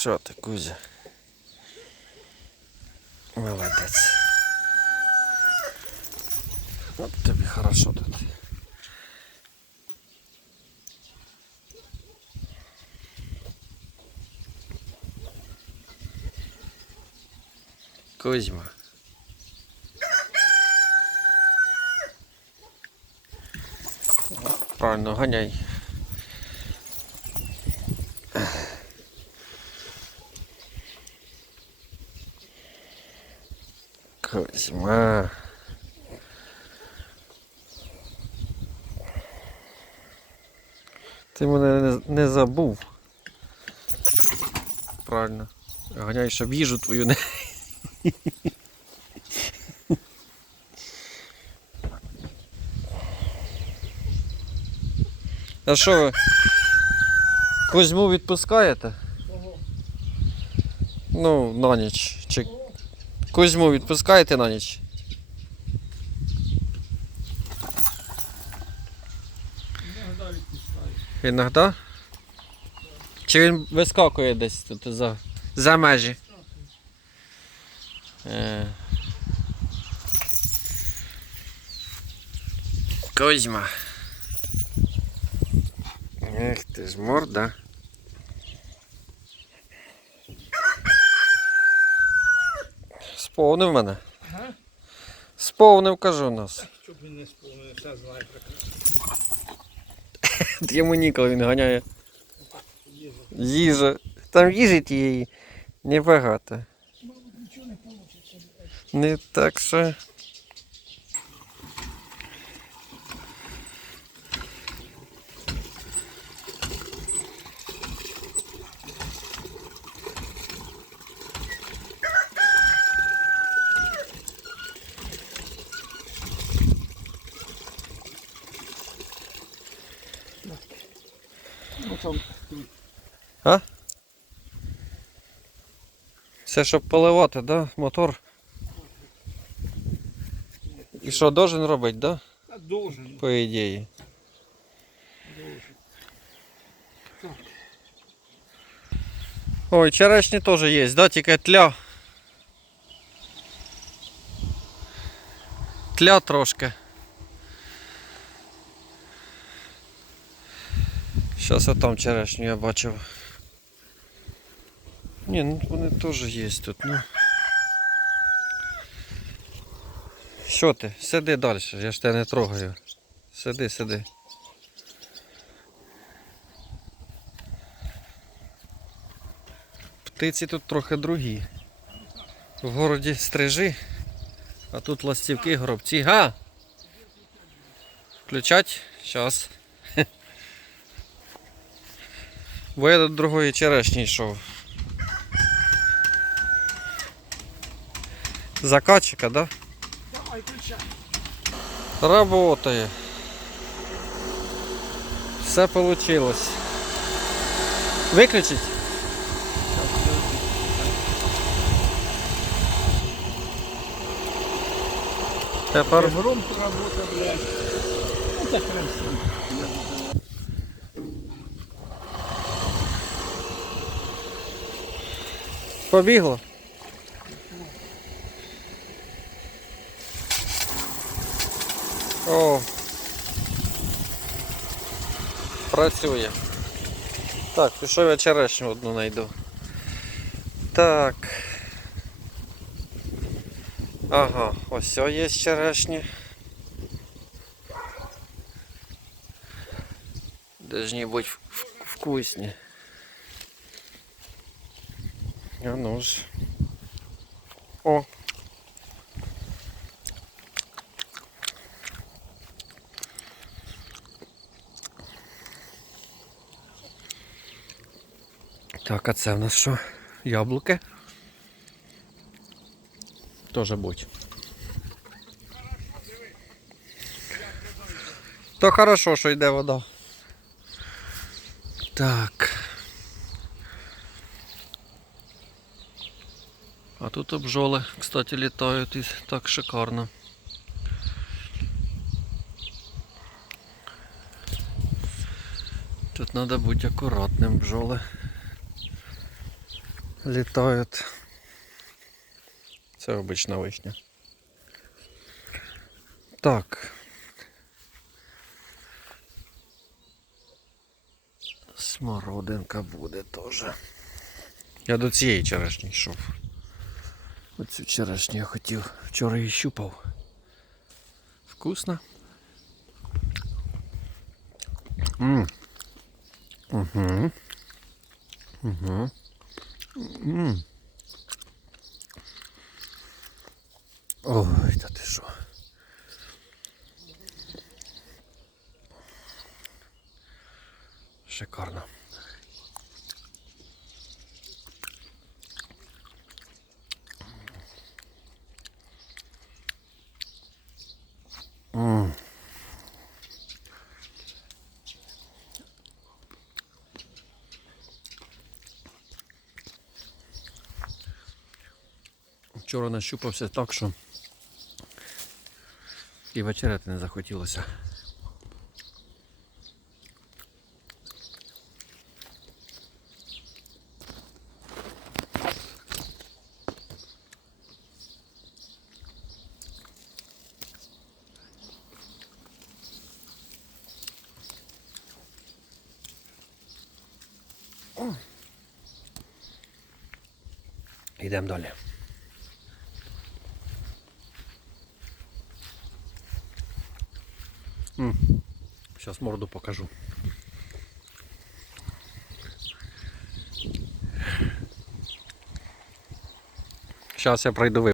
Що ти, Кузя? Молодець. От тобі хорошо тут. Кузьма. Правильно, гоняй. Кузьма. Ти мене не, не забув. Правильно. Ганяй, щоб їжу твою не. А що ви? Кузьму відпускаєте? Ну, на ніч. Кузьму відпускаєте на ніч? Іногда? Чи він вискакує десь тут за, за межі? Е. Кузьма. Ех ти ж морда. Сповнив мене. Ага. Сповнив, кажу нас. Щоб він не сповнив, все знає прекрасно. Йому ніколи він ганяє Їжа. їжа. Там їжі тієї небагато. Мабуть, нічого не вийде. Не так що. Там Це щоб поливати, да? Мотор. І що, должен робити, да? та должен. По ідеї. должен. Ой, черешні теж є, да? Тільки тля. Тля трошки. Зараз там черешню я бачив. Ні, ну вони теж є тут, ну. Що ти? Сиди далі, я ж тебе не трогаю. Сиди, сиди. Птиці тут трохи другі. В городі стрижи, а тут ластівки, горобці. Га! Включать? Щас. Бо я до другої черешні йшов. Закатчика, да? Давай, включай. Работає. Все получилось. Виключить? Тепер Громко робота, блядь. Ну так красиво. Побігло. О. Працює. Так, пішов я черешню одну знайду. Так. Ага, ось є черешні. Должні бути вкусні. А ну ж. О. Так, а це в нас що? Яблуки? Тоже будь. То хорошо, що йде вода. Так. А тут обжоли, кстати, літають і так шикарно. Тут треба бути акуратним бджоли. літають. Це обична вишня. Так. Смородинка буде теж. Я до цієї черешні йшов. Оцю черешню я хотів. Вчора її щупав. Вкусно. Мм. Угу. Угу. Мм. Ой, та ти що? Вчора нащупався так, що і вечеряти не захотілося. Йдемо далі. Зараз морду покажу. Сейчас я пройду ви.